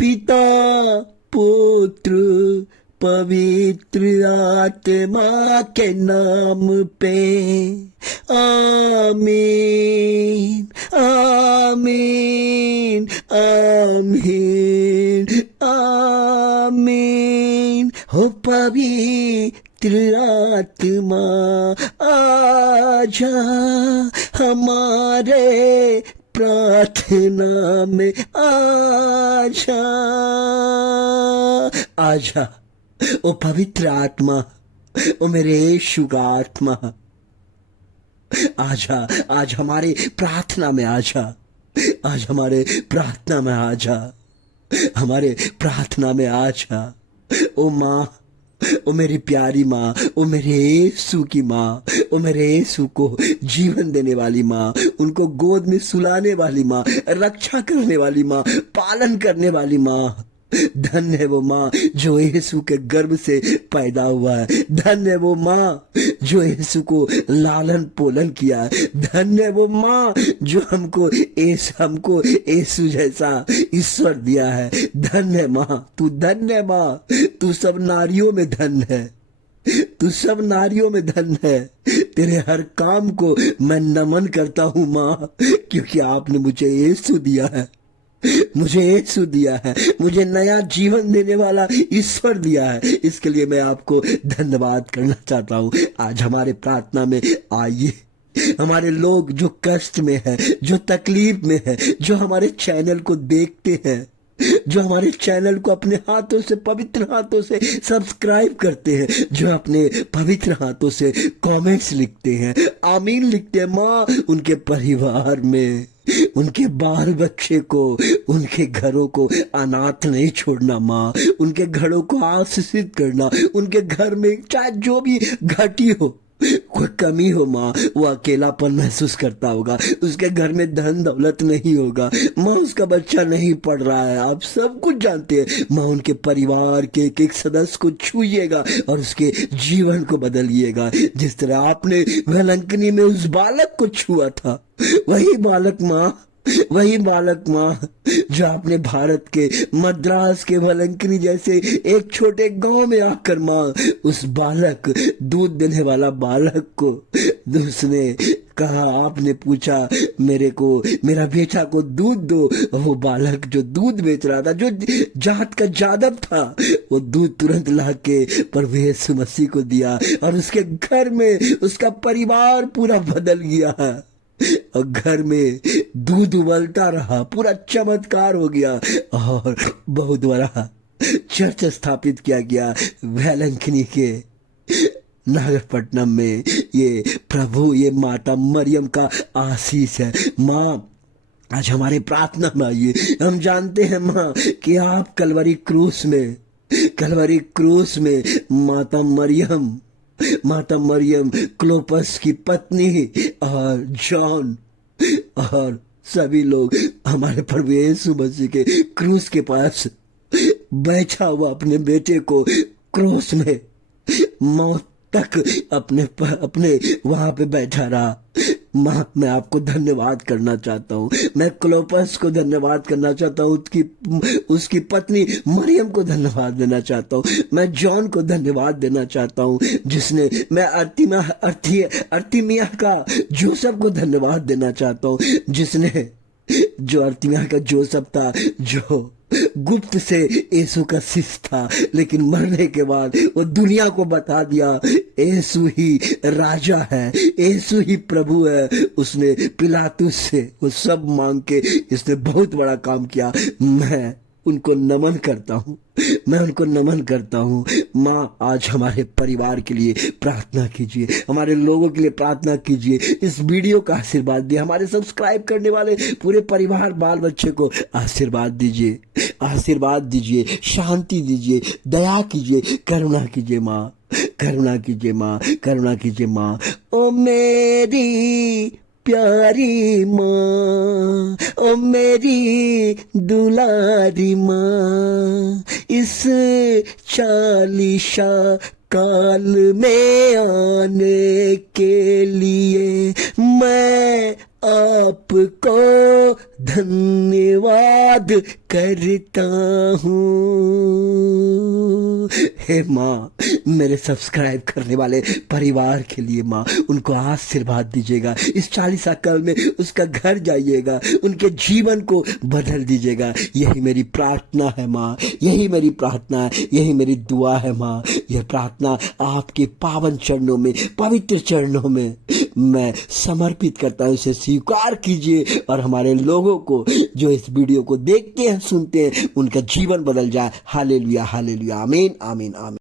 पिता पुत्र पवित्र आत्मा के नाम पे आमीन आमीन आमीन आमीन। हो पवित्र आत्मा आजा हमारे प्रार्थना में आजा आजा। ओ पवित्र आत्मा, ओ मेरे यीशु का आत्मा आजा, आज हमारे प्रार्थना में आजा, आज हमारे प्रार्थना में आजा, हमारे प्रार्थना में आजा। ओ माँ, ओ मेरी प्यारी माँ, ओ मेरे यीशु की माँ, ओ मेरे यीशु को जीवन देने वाली माँ, उनको गोद में सुलाने वाली माँ, रक्षा करने वाली माँ, पालन करने वाली माँ। धन्य है वो माँ जो यीशु के गर्भ से पैदा हुआ है। धन्य है वो माँ जो यीशु को लालन पोलन किया है। धन्य है वो माँ जो हमको यीशु जैसा ईश्वर दिया है। धन्य है माँ, तू धन्य है माँ, तू सब नारियों में धन्य है, तू सब नारियों में धन्य है। तेरे हर काम को मैं नमन करता हूँ माँ, क्योंकि आपने मुझे यीशु दिया है, मुझे यीशु दिया है, मुझे नया जीवन देने वाला ईश्वर दिया है। इसके लिए मैं आपको धन्यवाद करना चाहता हूँ। आज हमारे प्रार्थना में आइए। हमारे लोग जो कष्ट में है, जो तकलीफ में है, जो हमारे चैनल को देखते हैं, जो हमारे चैनल को अपने हाथों से, पवित्र हाथों से सब्सक्राइब करते हैं, जो अपने पवित्र हाथों से कमेंट्स लिखते हैं, आमीन लिखते हैं माँ, उनके परिवार में, उनके बाल बच्चे को, उनके घरों को अनाथ नहीं छोड़ना माँ, उनके घरों को आशीषित करना। उनके घर में चाहे जो भी घटी हो, कोई कमी हो माँ, वो अकेलापन महसूस करता होगा, उसके घर में धन दौलत नहीं होगा माँ, उसका बच्चा नहीं पढ़ रहा है, आप सब कुछ जानते हैं माँ। उनके परिवार के एक एक सदस्य को छूइएगा और उसके जीवन को बदलिएगा। जिस तरह आपने वेलंकनी में उस बालक को छुआ था, वही बालक माँ जो आपने भारत के मद्रास के वेलंकनी जैसे एक छोटे गांव में आकर माँ, उस बालक, दूध देने वाला बालक को उसने कहा, आपने पूछा मेरा बेटा को दूध दो। वो बालक जो दूध बेच रहा था, जो जात का जादव था, वो दूध तुरंत ला के प्रभु यीशु मसीह को दिया और उसके घर में उसका परिवार पूरा बदल गया है और घर में दूध उबलता रहा, पूरा चमत्कार हो गया और बहुत बड़ा चर्च स्थापित किया गया वेलंकनी के नागरपट्टनम में। ये प्रभु, ये माता मरियम का आशीष है माँ। आज हमारे प्रार्थना में आइए। हम जानते हैं माँ कि आप कलवरी क्रूस में माता मरियम क्लोपस की पत्नी और जॉन और सभी लोग हमारे प्रभु यीशु मसीह के क्रूस के पास बैठा हुआ अपने बेटे को क्रूस में मौत तक अपने वहां पे बैठा रहा। माँ, मैं आपको धन्यवाद करना चाहता हूँ, मैं क्लोपस को धन्यवाद करना चाहता हूँ, उसकी पत्नी मरियम को धन्यवाद देना चाहता हूँ, मैं जॉन को धन्यवाद देना चाहता हूँ, मैं अर्तिमिया का जोसेफ को धन्यवाद देना चाहता हूँ, जो अर्तिमिया का जोसेफ था, जो गुप्त से यीशु का शिष्य था, लेकिन मरने के बाद वो दुनिया को बता दिया यीशु ही राजा है, यीशु ही प्रभु है। उसने पिलातुस से वो सब मांग के इसने बहुत बड़ा काम किया। मैं उनको नमन करता हूँ माँ। आज हमारे परिवार के लिए प्रार्थना कीजिए, हमारे लोगों के लिए प्रार्थना कीजिए, इस वीडियो का आशीर्वाद दिए, हमारे सब्सक्राइब करने वाले पूरे परिवार, बाल बच्चे को आशीर्वाद दीजिए, शांति दीजिए, दया कीजिए, करुणा कीजिए माँ। ओ मेरी प्यारी माँ, ओ मेरी दुलारी माँ, इस चालीसा काल में आने के लिए मैं आपको धन्यवाद करता हूँ। हे माँ, मेरे सब्सक्राइब करने वाले परिवार के लिए माँ उनको आशीर्वाद दीजिएगा। इस 40 साल में उसका घर जाइएगा, उनके जीवन को बदल दीजिएगा। यही मेरी प्रार्थना है माँ, यही मेरी प्रार्थना है, यही मेरी दुआ है माँ। यह प्रार्थना आपके पावन चरणों में, पवित्र चरणों में मैं समर्पित करता हूँ। इसे स्वीकार कीजिए और हमारे लोगों को जो इस वीडियो को देखते हैं, सुनते हैं, उनका जीवन बदल जाए। हालेलुया, हालेलुया, आमीन, आमीन, आमीन।